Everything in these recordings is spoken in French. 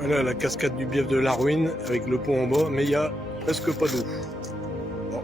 Voilà la cascade du Bief de la Ruine avec le pont en bas, mais il n'y a presque pas d'eau. Bon.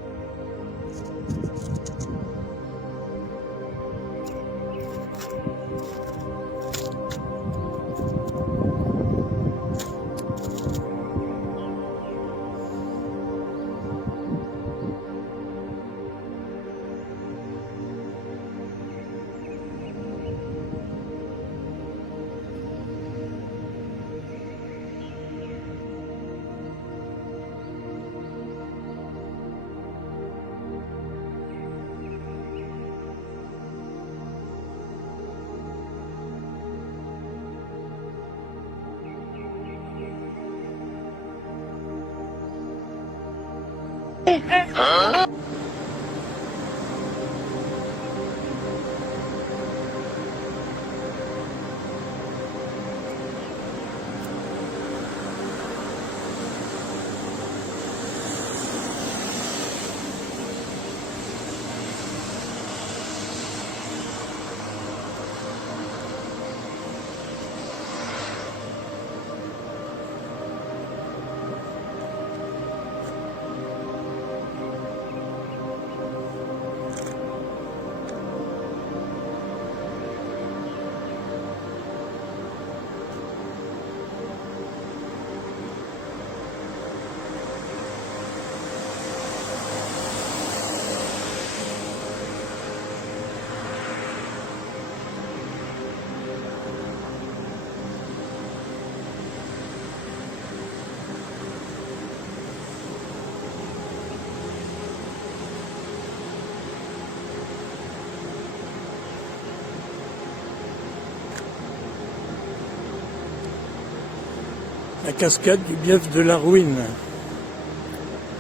La cascade du Bief de la Ruine,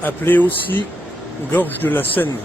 appelée aussi Gorge de la Seine.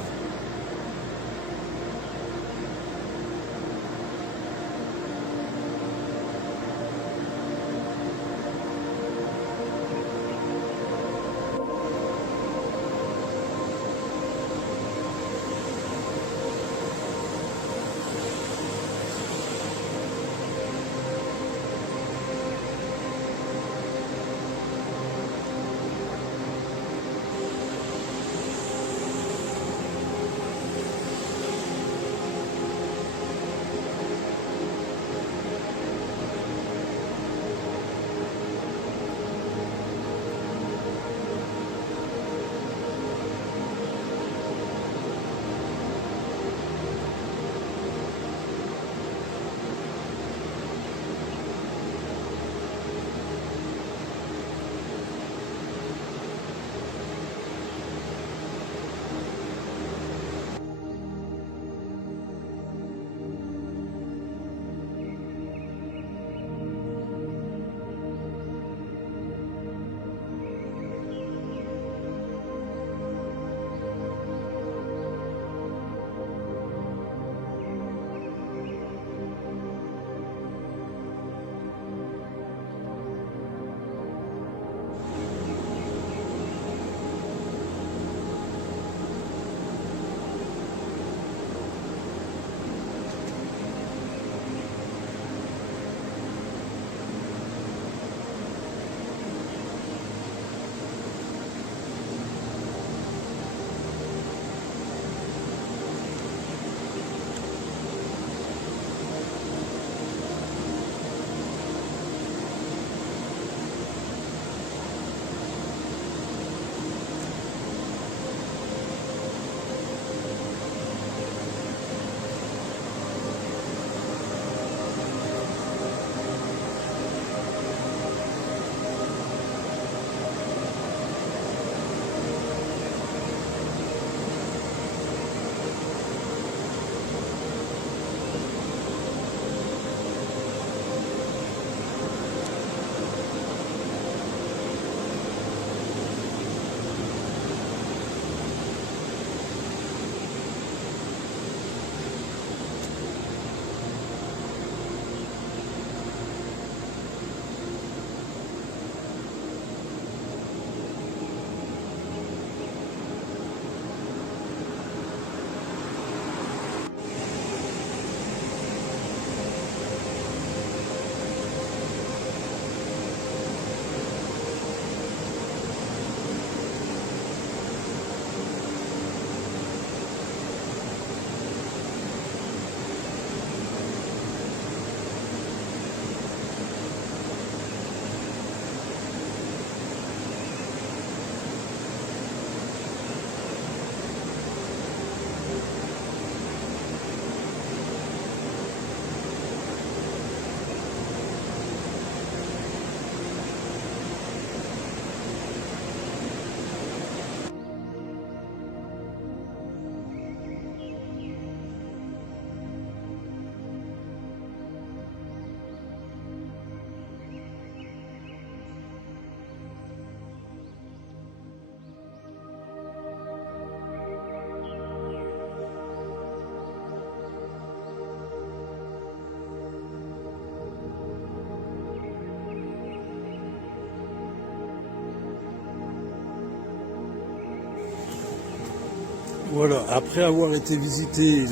Voilà, après avoir été visiter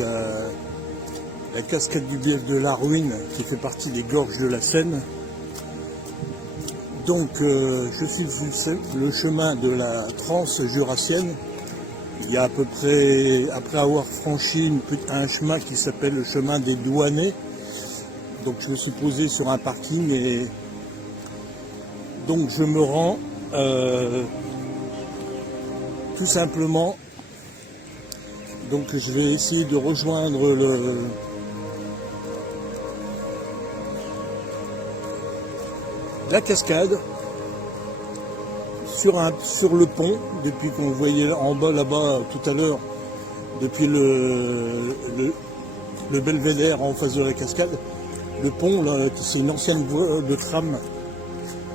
la cascade du Bief de la Ruine, qui fait partie des gorges de la Seine, donc je suis sur le chemin de la Trans-Jurassienne. Il y a à peu près, après avoir franchi un chemin qui s'appelle le chemin des Douanais, donc je me suis posé sur un parking et donc je me rends tout simplement. Donc je vais essayer de rejoindre la cascade sur le pont, depuis qu'on voyait en bas là-bas tout à l'heure, depuis le belvédère en face de la cascade. Le pont, là, c'est une ancienne voie de tram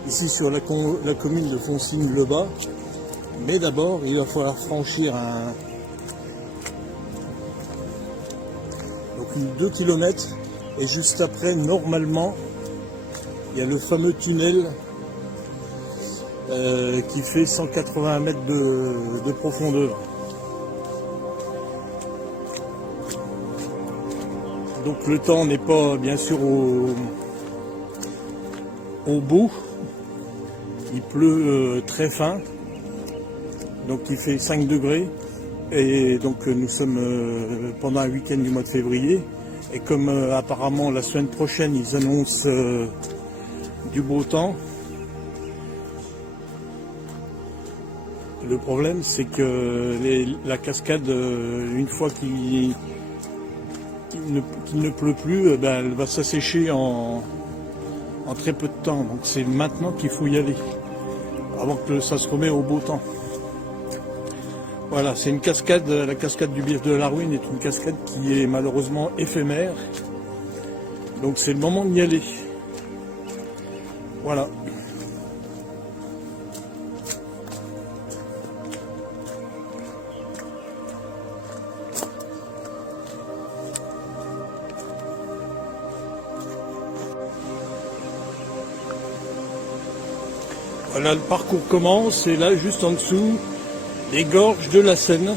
ici sur la commune de Foncine-le-Bas. Mais d'abord, il va falloir franchir donc 2 km et juste après, normalement, il y a le fameux tunnel qui fait 180 mètres de profondeur. Donc le temps n'est pas bien sûr au bout. Il pleut très fin, donc il fait 5 degrés. Et donc nous sommes pendant un week-end du mois de février. Et comme apparemment la semaine prochaine ils annoncent du beau temps, le problème c'est que la cascade, une fois qu'il ne pleut plus, elle va s'assécher en très peu de temps. Donc c'est maintenant qu'il faut y aller, avant que ça se remette au beau temps. Voilà, c'est une cascade, la cascade du Bief de la Ruine est une cascade qui est malheureusement éphémère. Donc c'est le moment d'y aller. Voilà. Voilà, le parcours commence et là, juste en dessous, les gorges de la Seine,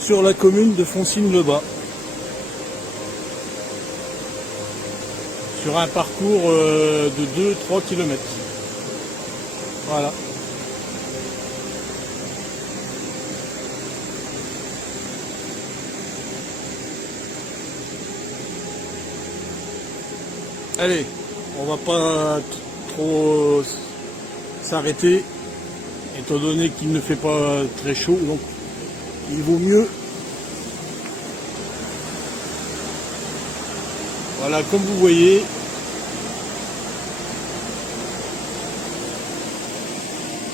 sur la commune de Foncine-le-Bas. Sur un parcours de 2-3 km. Voilà. Allez, on va pas trop s'arrêter, étant donné qu'il ne fait pas très chaud, donc il vaut mieux. Voilà, comme vous voyez,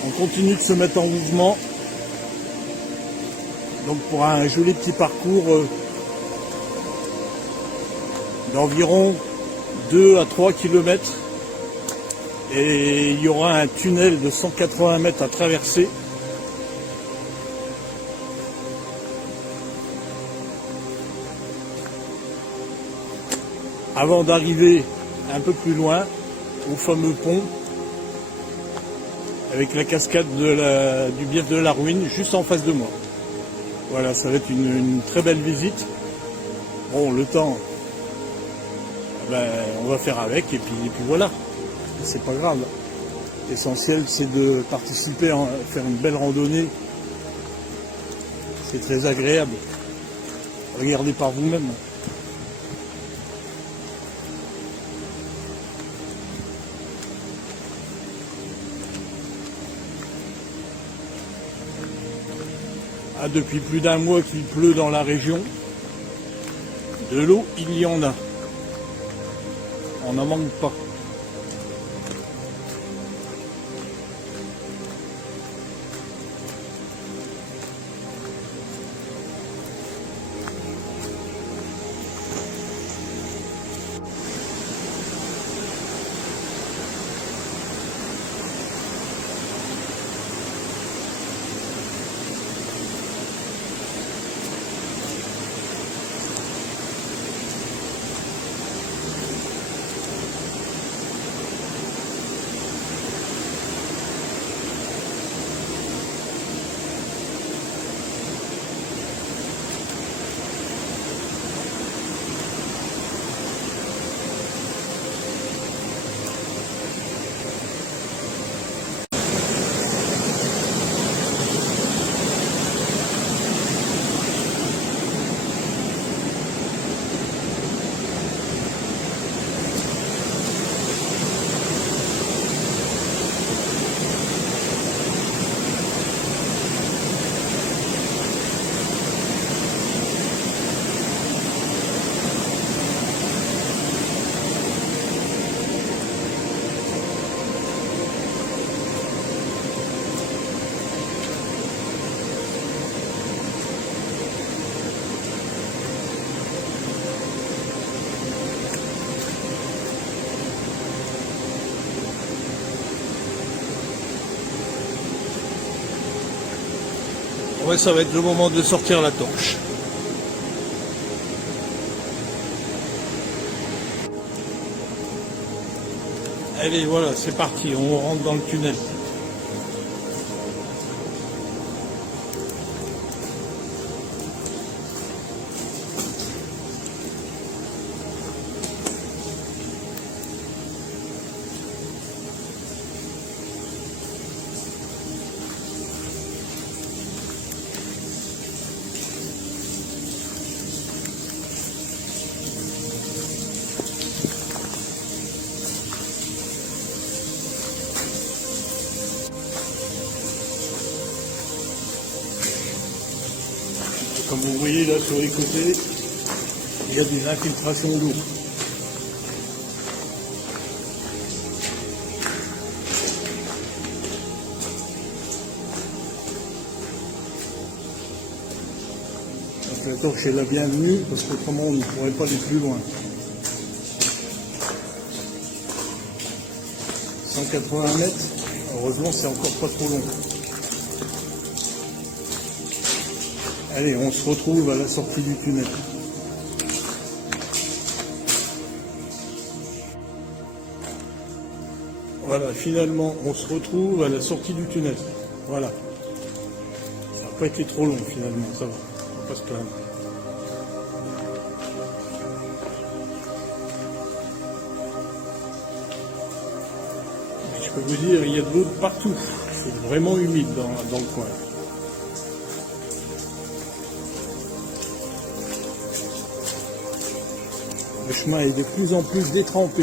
on continue de se mettre en mouvement, donc pour un joli petit parcours d'environ 2 à 3 km. Et il y aura un tunnel de 180 mètres à traverser. Avant d'arriver un peu plus loin au fameux pont avec la cascade du Bief de la Ruine juste en face de moi. Voilà, ça va être une très belle visite. Bon, le temps, on va faire avec et puis voilà. C'est pas grave. L'essentiel c'est de participer à faire une belle randonnée. C'est très agréable. Regardez par vous-même. Ah, depuis plus d'un mois qu'il pleut dans la région. De l'eau, il y en a. On n'en manque pas. Ouais, ça va être le moment de sortir la torche. Allez, voilà, c'est parti, on rentre dans le tunnel. Comme vous voyez là sur les côtés, il y a des infiltrations d'eau. Donc la torche est la bienvenue parce qu'autrement on ne pourrait pas aller plus loin. 180 mètres, heureusement c'est encore pas trop long. Allez, on se retrouve à la sortie du tunnel. Voilà, finalement, on se retrouve à la sortie du tunnel. Voilà. Ça n'a pas été trop long, finalement, ça va. On va pas se plaindre. Je peux vous dire, il y a de l'eau de partout. C'est vraiment humide dans le coin. Le chemin est de plus en plus détrempé.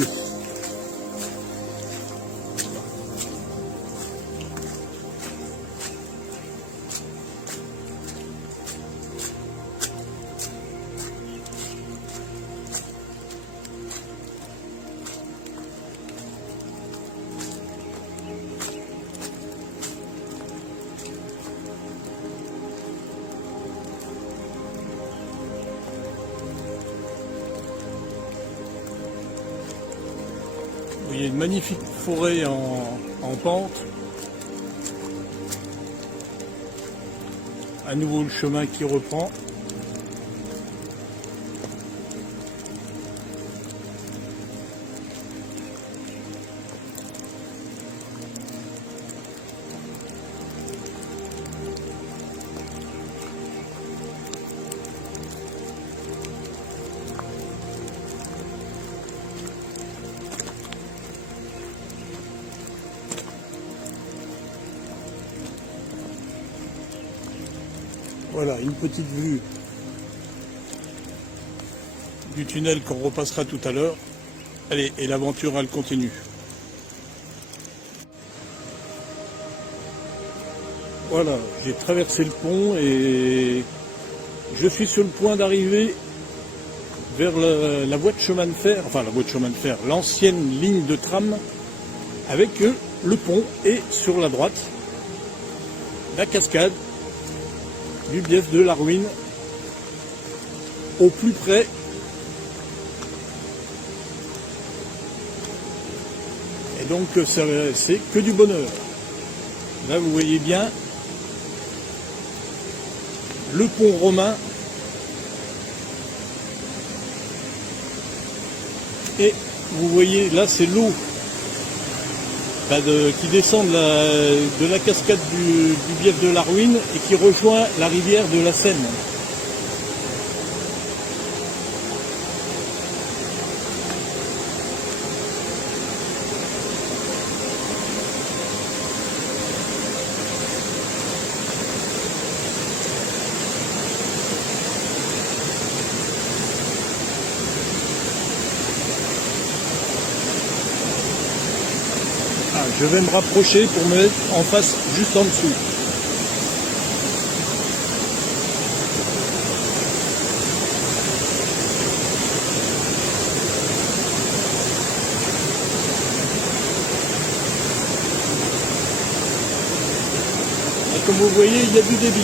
Il y a une magnifique forêt en pente. À nouveau le chemin qui reprend. Voilà, une petite vue du tunnel qu'on repassera tout à l'heure. Allez, et l'aventure, elle continue. Voilà, j'ai traversé le pont et je suis sur le point d'arriver vers la voie de chemin de fer, enfin la voie de chemin de fer, l'ancienne ligne de tram avec le pont et sur la droite, la cascade du bief de la ruine au plus près. Et donc c'est que du bonheur. Là vous voyez bien le pont romain et vous voyez là c'est l'eau qui descend de la cascade du bief de la ruine et qui rejoint la rivière de la Seine. Je vais me rapprocher pour me mettre en face juste en dessous. Et comme vous voyez, il y a du débit.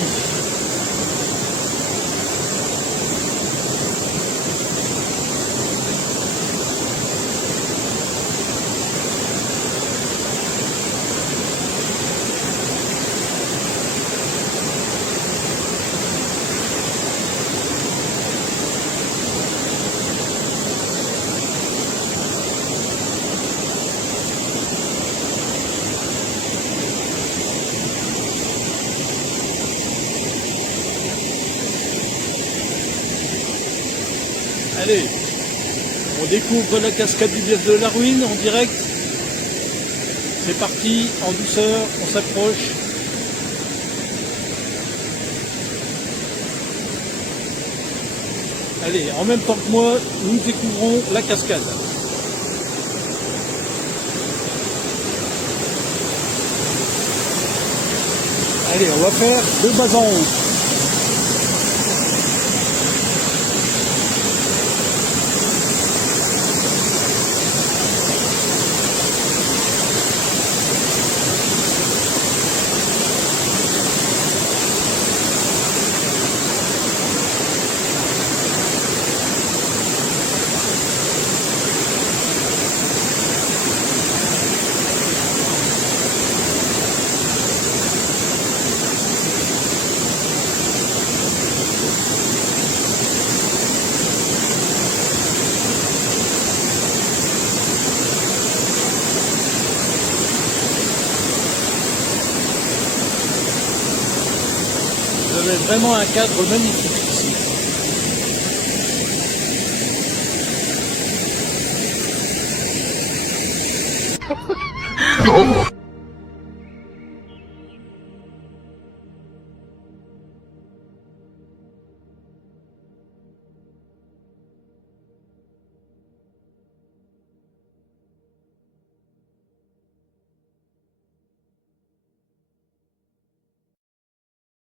découvre la cascade du Bief de la Ruine en direct. C'est parti, en douceur, on s'approche. Allez, en même temps que moi, nous découvrons la cascade. Allez, on va faire de bas en haut. Vous avez vraiment un cadre magnifique ici.